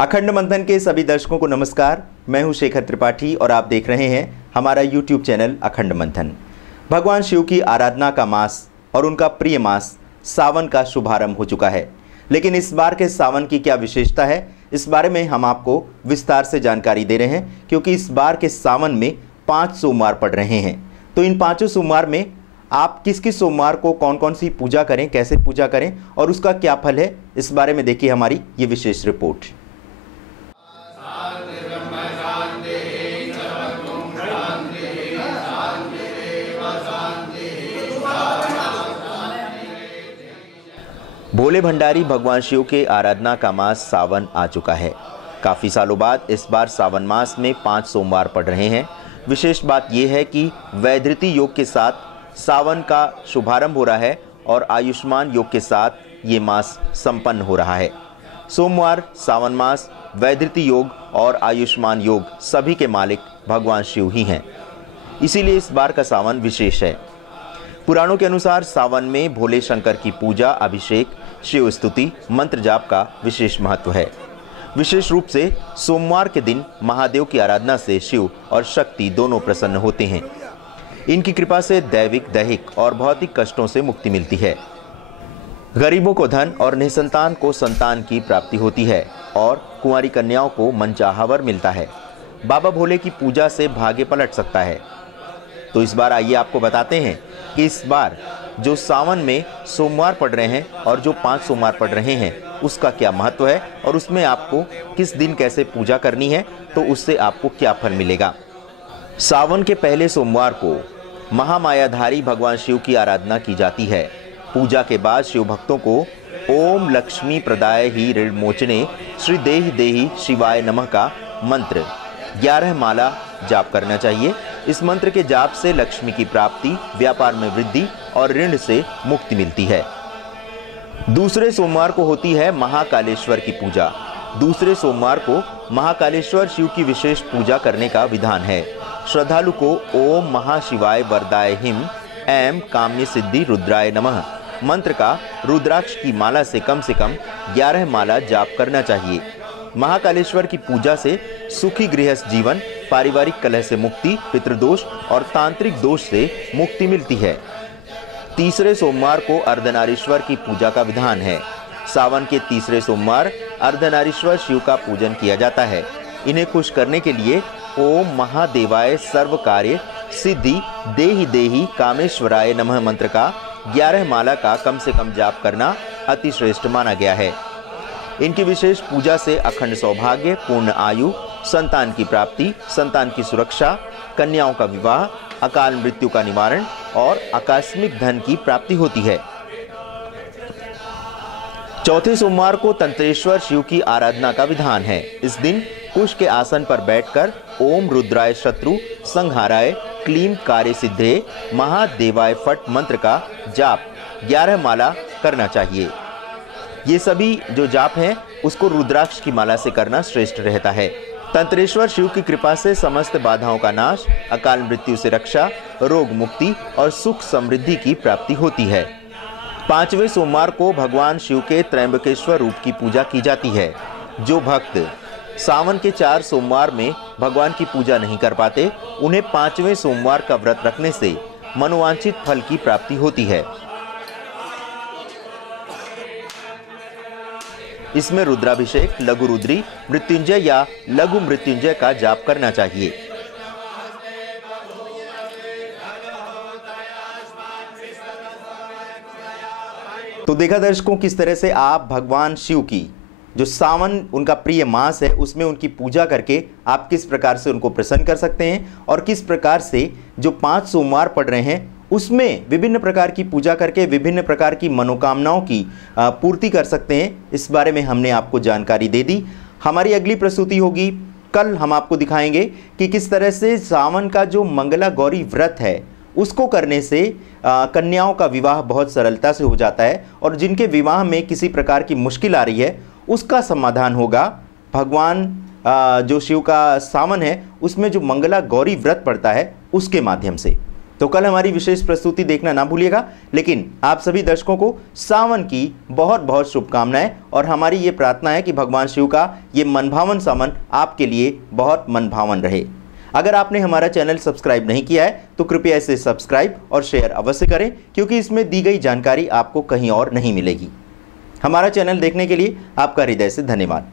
अखंड मंथन के सभी दर्शकों को नमस्कार। मैं हूं शेखर त्रिपाठी और आप देख रहे हैं हमारा YouTube चैनल अखंड मंथन। भगवान शिव की आराधना का मास और उनका प्रिय मास सावन का शुभारंभ हो चुका है, लेकिन इस बार के सावन की क्या विशेषता है, इस बारे में हम आपको विस्तार से जानकारी दे रहे हैं, क्योंकि इस बार के सावन में 5 सोमवार पड़ रहे हैं। तो इन 5 सोमवार में आप किस किस सोमवार को कौन कौन सी पूजा करें, कैसे पूजा करें और उसका क्या फल है, इस बारे में देखिए हमारी ये विशेष रिपोर्ट। भोले भंडारी भगवान शिव के आराधना का मास सावन आ चुका है। काफ़ी सालों बाद इस बार सावन मास में 5 सोमवार पड़ रहे हैं। विशेष बात यह है कि वैधृति योग के साथ सावन का शुभारंभ हो रहा है और आयुष्मान योग के साथ ये मास संपन्न हो रहा है। सोमवार, सावन मास, वैधृति योग और आयुष्मान योग सभी के मालिक भगवान शिव ही हैं। इसीलिए इस बार का सावन विशेष है। पुराणों के अनुसार सावन में भोले शंकर की पूजा, अभिषेक, शिव स्तुति, मंत्र जाप का विशेष महत्व है। विशेष रूप से सोमवार के दिन महादेव की आराधना से शिव और शक्ति दोनों प्रसन्न होते हैं। इनकी कृपा से दैविक, दैहिक और भौतिक कष्टों से मुक्ति मिलती है। गरीबों को धन और निसंतान को संतान की प्राप्ति होती है और कुंवारी कन्याओं को मनचाहा वर मिलता है। बाबा भोले की पूजा से भाग्य पलट सकता है। तो इस बार आइए आपको बताते हैं कि इस बार जो सावन में सोमवार पड़ रहे हैं और जो 5 सोमवार पड़ रहे हैं उसका क्या महत्व है और उसमें आपको किस दिन कैसे पूजा करनी है, तो उससे आपको क्या फल मिलेगा। सावन के पहले सोमवार को महामायाधारी भगवान शिव की आराधना की जाती है। पूजा के बाद शिव भक्तों को ओम लक्ष्मी प्रदाय ही ऋण मोचने श्री देहि देहि शिवाय नमः का मंत्र 11 माला जाप करना चाहिए। इस मंत्र के जाप से लक्ष्मी की प्राप्ति, व्यापार में वृद्धि और ऋण से मुक्ति मिलती है। दूसरे सोमवार को होती है महाकालेश्वर की पूजा। दूसरे सोमवार को महाकालेश्वर शिव की विशेष पूजा करने का विधान है। श्रद्धालु को ओम महाशिवाय वरदाय हिम ऐम काम्य सिद्धि रुद्राय नमः मंत्र का रुद्राक्ष की माला से कम 11 माला जाप करना चाहिए। महाकालेश्वर की पूजा से सुखी गृहस्थ जीवन, पारिवारिक कलह से मुक्ति, पितृदोष और तांत्रिक दोष से मुक्ति मिलती है। तीसरे सोमवार को अर्धनारीश्वर की पूजा का विधान है। सावन के तीसरे सोमवार अर्धनारीश्वर शिव का पूजन किया जाता है। इन्हें खुश करने के लिए ओम महादेवाय सर्व कार्य सिद्धि देहि देहि कामेश्वराय नमः मंत्र का 11 माला का कम से कम जाप करना अति श्रेष्ठ माना गया है। इनकी विशेष पूजा से अखंड सौभाग्य, पूर्ण आयु, संतान की प्राप्ति, संतान की सुरक्षा, कन्याओं का विवाह, अकाल मृत्यु का निवारण और आकस्मिक धन की प्राप्ति होती है। चौथे सोमवार को तंत्रेश्वर शिव की आराधना का विधान है। इस दिन कुश के आसन पर बैठकर ओम रुद्राय शत्रु संहाराय क्लीम कार्य सिद्धे महादेवाय फट मंत्र का जाप 11 माला करना चाहिए। ये सभी जो जाप हैं उसको रुद्राक्ष की माला से करना श्रेष्ठ रहता है। तंत्रेश्वर शिव की कृपा से समस्त बाधाओं का नाश, अकाल मृत्यु से रक्षा, रोग मुक्ति और सुख समृद्धि की प्राप्ति होती है। 5वें सोमवार को भगवान शिव के त्रयंबकेश्वर रूप की पूजा की जाती है। जो भक्त सावन के 4 सोमवार में भगवान की पूजा नहीं कर पाते, उन्हें 5वें सोमवार का व्रत रखने से मनोवांछित फल की प्राप्ति होती है। इसमें रुद्राभिषेक, लघु रुद्री, मृत्युंजय या लघु मृत्युंजय का जाप करना चाहिए। तो देखा दर्शकों, किस तरह से आप भगवान शिव की जो सावन उनका प्रिय मास है उसमें उनकी पूजा करके आप किस प्रकार से उनको प्रसन्न कर सकते हैं और किस प्रकार से जो 5 सोमवार पड़ रहे हैं उसमें विभिन्न प्रकार की पूजा करके विभिन्न प्रकार की मनोकामनाओं की पूर्ति कर सकते हैं। इस बारे में हमने आपको जानकारी दे दी। हमारी अगली प्रस्तुति होगी कल। हम आपको दिखाएंगे कि किस तरह से सावन का जो मंगला गौरी व्रत है उसको करने से कन्याओं का विवाह बहुत सरलता से हो जाता है और जिनके विवाह में किसी प्रकार की मुश्किल आ रही है उसका समाधान होगा। भगवान जो शिव का सावन है उसमें जो मंगला गौरी व्रत पड़ता है उसके माध्यम से। तो कल हमारी विशेष प्रस्तुति देखना ना भूलिएगा। लेकिन आप सभी दर्शकों को सावन की बहुत बहुत शुभकामनाएं और हमारी ये प्रार्थना है कि भगवान शिव का ये मनभावन सावन आपके लिए बहुत मनभावन रहे। अगर आपने हमारा चैनल सब्सक्राइब नहीं किया है तो कृपया इसे सब्सक्राइब और शेयर अवश्य करें, क्योंकि इसमें दी गई जानकारी आपको कहीं और नहीं मिलेगी। हमारा चैनल देखने के लिए आपका हृदय से धन्यवाद।